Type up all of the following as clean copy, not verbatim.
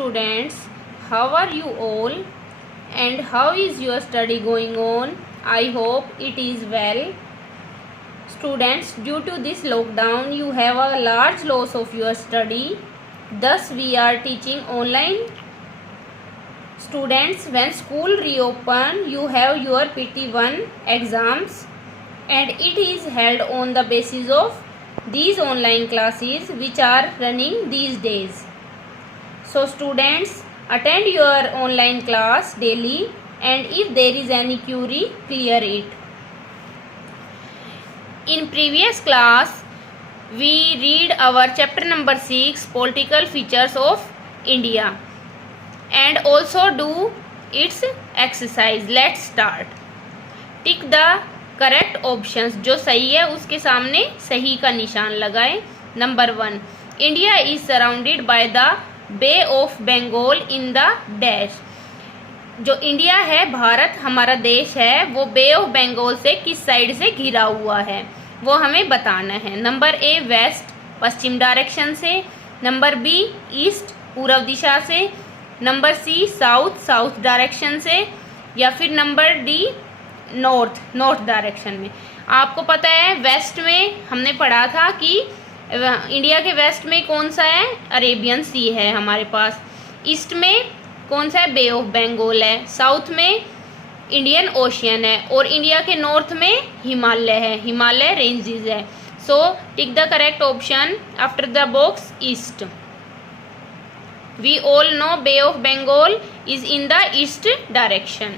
students, how are you all and how is your study going on? I hope it is well. Students, due to this lockdown you have a large loss of your study. Thus we are teaching online. Students, when school reopen you have your PT1 exams and it is held on the basis of these online classes which are running these days. So students, attend your online class daily and if there is any query, clear it. In previous class, we read our chapter number 6, Political Features of India, and also do its exercise. Let's start. Tick the correct options. जो सही है उसके सामने सही का निशान लगाएं. Number 1, India is surrounded by the Bay of Bengal in the dash. जो इंडिया है, भारत हमारा देश है, वो बे ऑफ बंगाल से किस साइड से घिरा हुआ है वो हमें बताना है. नंबर ए, वेस्ट पश्चिम डायरेक्शन से. नंबर बी, ईस्ट पूर्व दिशा से. Number C, south south direction से. या फिर number D, north north direction में. आपको पता है वेस्ट में हमने पढ़ा था कि इंडिया के वेस्ट में कौन सा है, अरेबियन सी है हमारे पास. ईस्ट में कौन सा है, बे ऑफ बंगाल है. साउथ में इंडियन ओशियन है और इंडिया के नॉर्थ में हिमालय है, हिमालय रेंजेस है. So tick the correct option after the box east. We all know bay of Bengal is in the east direction.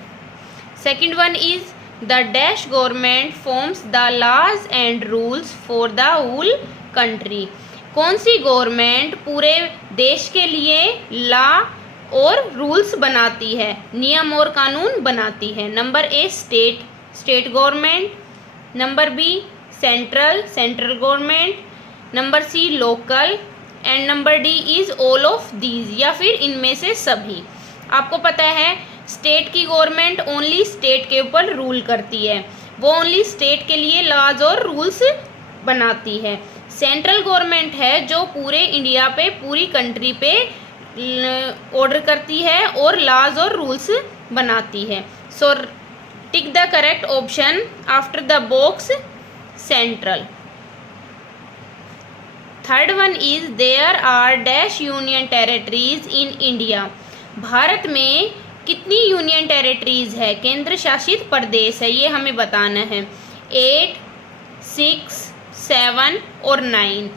Second one is the dash government forms the laws and rules for the whole country. कौन सी government पूरे देश के लिए law और rules बनाती है, नियम और कानून बनाती है. Number A, state government. Number B, central government. Number C, local. And number D is all of these, या फिर इनमें से सभी. आपको पता है स्टेट की गवर्नमेंट ओनली स्टेट के ऊपर रूल करती है, वो ओनली स्टेट के लिए लॉज और रूल्स बनाती है. सेंट्रल गवर्नमेंट है जो पूरे इंडिया पे, पूरी कंट्री पे ऑर्डर करती है और लॉज और रूल्स बनाती है. So tick the correct option after the box central. Third one is there are dash union territories in India. Bharat में कितनी यूनियन टेरिटरीज है, केंद्र शासित प्रदेश है, ये हमें बताना है. 8, 6, 7 और 9.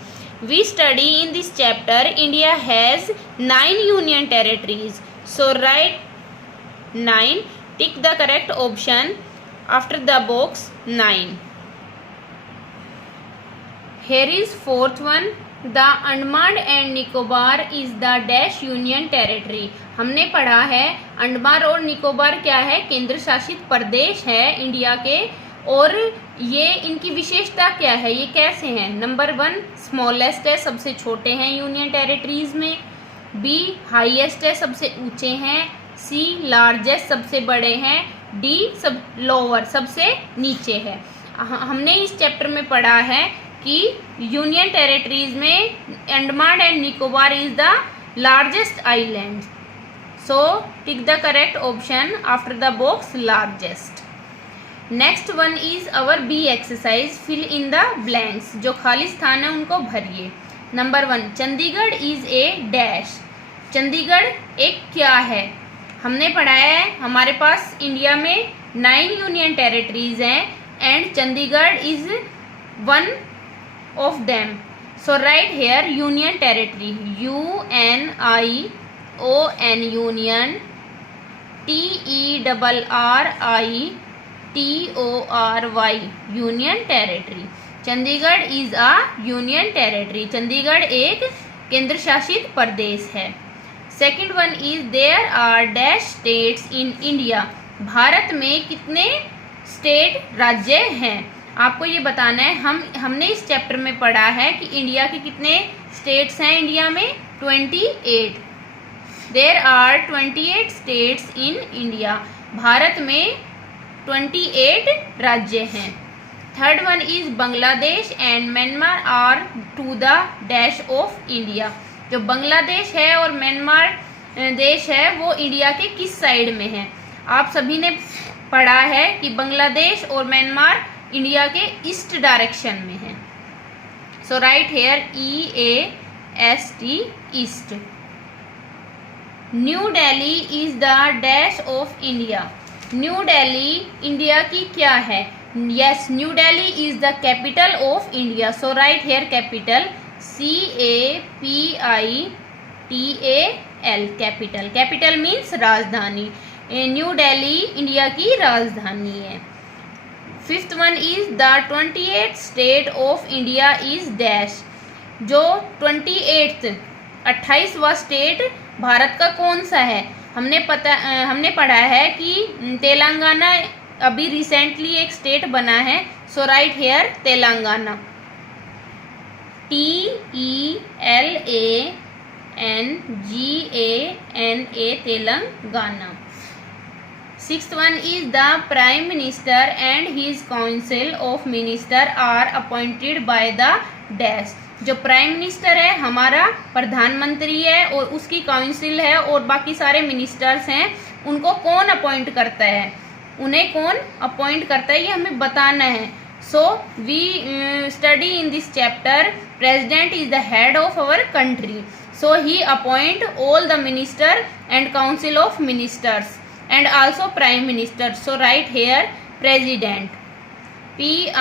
We study in this chapter India has 9 union territories. So write 9. Tick the correct option after the box 9. Here is fourth one. The Andaman and Nicobar is the dash union territory. हमने पढ़ा है अंडमान और निकोबार क्या है, केंद्र शासित प्रदेश है इंडिया के. और ये इनकी विशेषता क्या है, ये कैसे हैं. नंबर 1, स्मॉलेस्ट है, सबसे छोटे हैं यूनियन टेरिटरीज में. बी, हाईएस्ट है, सबसे ऊंचे हैं. सी, लार्जेस्ट, सबसे बड़े हैं. डी, सब लोअर, सबसे नीचे है. हमने इस चैप्टर में पढ़ा है कि यूनियन टेरिटरीज में Andaman and Nicobar is the largest island. So tick the correct option after the box largest. Next one is our B exercise, fill in the blanks. जो खाली स्थान है उनको भरिए. Number 1, Chandigarh is a dash. Chandigarh एक क्या है, हमने पढ़ा है हमारे पास इंडिया में 9 यूनियन टेरिटरीज हैं and Chandigarh is one of them. So right here union territory, UNION union, TERRI union territory. Chandigarh is a union territory. Chandigarh एक केंद्र शासित प्रदेश है. Second one is there are dash states in India. Bharat में कितने state, राज्य हैं, आपको ये बताना है. हमने इस चैप्टर में पढ़ा है कि इंडिया के कितने स्टेट्स हैं. इंडिया में 28. There are 28 states in India. Bharat में 28 राज्य हैं. Third one is Bangladesh and Myanmar are to the dash of India. जो बांग्लादेश है और म्यांमार देश है वो इंडिया के किस साइड में है। आप सभी ने पढ़ा है कि बांग्लादेश और म्यांमार इंडिया के ईस्ट डायरेक्शन में है। So right here EAST east. New Delhi is the dash of India. New Delhi India की क्या है? Yes, new Delhi is the capital of India. So right here capital CAPITAL capital. Capital means राजधानी। New Delhi India की राजधानी है। Fifth one is the 28th state of India is dash. जो 28वां state Bharat का कौन सा है? हमने पढ़ा है कि तेलंगाना अभी रिसेंटली एक स्टेट बना है। So right here Telangana. TELANGANA Telangana. Sixth one is the prime minister and his council of minister are appointed by the dash. जो प्राइम मिनिस्टर है हमारा प्रधानमंत्री है और उसकी काउंसिल है और बाकी सारे मिनिस्टर्स हैं, उनको कौन अपॉइंट करता है? उन्हें कौन अपॉइंट करता है ये हमें बताना है। So we study in this chapter president is the head of our country. So he appoint all the minister and council of ministers and also prime minister. So write here president. PRESIDENT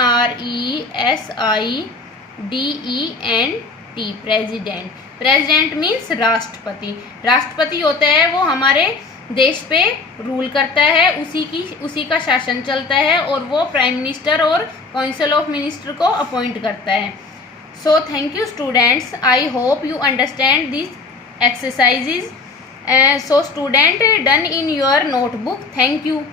president. President means राष्ट्रपति। राष्ट्रपति होता है वो हमारे देश पे rule करता है, उसी का शासन चलता है और वो प्राइम मिनिस्टर और काउंसिल ऑफ मिनिस्टर को अपॉइंट करता है। So thank you students, I hope you understand this exercises. So student, done in your notebook. Thank you.